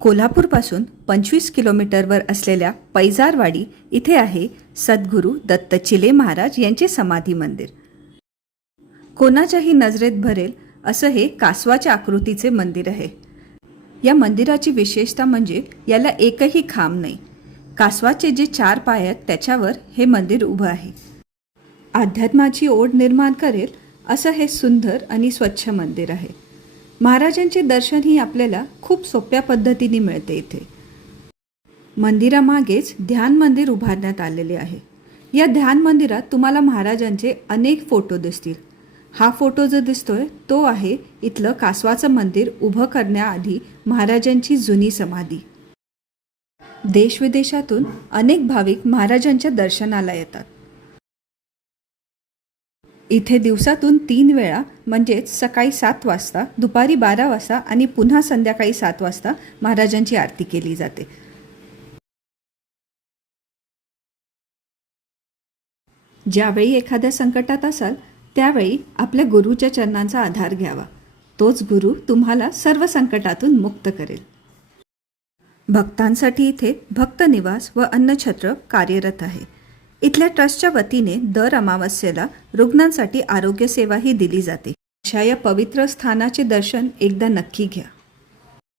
कोल्हापूरपासून 25 किलोमीटरवर असलेल्या पैजारवाडी इथे आहे सद्गुरू दत्त चिले महाराज यांचे समाधी मंदिर. कोणाच्याही नजरेत भरेल असं हे कासवाच्या आकृतीचे मंदिर आहे. या मंदिराची विशेषता म्हणजे याला एकही खांब नाही. कासवाचे जे 4 पाय आहेत त्याच्यावर हे मंदिर उभं आहे. अध्यात्माची ओढ निर्माण करेल असं हे सुंदर आणि स्वच्छ मंदिर आहे. महाराजांचे दर्शनही आपल्याला खूप सोप्या पद्धतीने मिळते. इथे मंदिरामागेच ध्यान मंदिर उभारण्यात आलेले आहे. या ध्यान मंदिरात तुम्हाला महाराजांचे अनेक फोटो दिसतील. हा फोटो जो दिसतोय तो आहे इथलं कासवाचं मंदिर उभं करण्याआधी महाराजांची जुनी समाधी. देशविदेशातून अनेक भाविक महाराजांच्या दर्शनाला येतात. इथे दिवसातून 3 वेळा म्हणजेच सकाळी 7 वाजता, दुपारी 12 वाजता आणि पुन्हा संध्याकाळी 7 वाजता महाराजांची आरती केली जाते. ज्यावेळी एखाद्या संकटात असाल त्यावेळी आपल्या गुरुच्या चरणांचा आधार घ्यावा. तोच गुरु तुम्हाला सर्व संकटातून मुक्त करेल. भक्तांसाठी इथे भक्त निवास व अन्नछत्र कार्यरत आहे. इथल्या ट्रस्टच्या वतीने दर अमावस्येला रुग्णांसाठी आरोग्य सेवाही दिली जाते. अशा या पवित्र स्थानाचे दर्शन एकदा नक्की घ्या.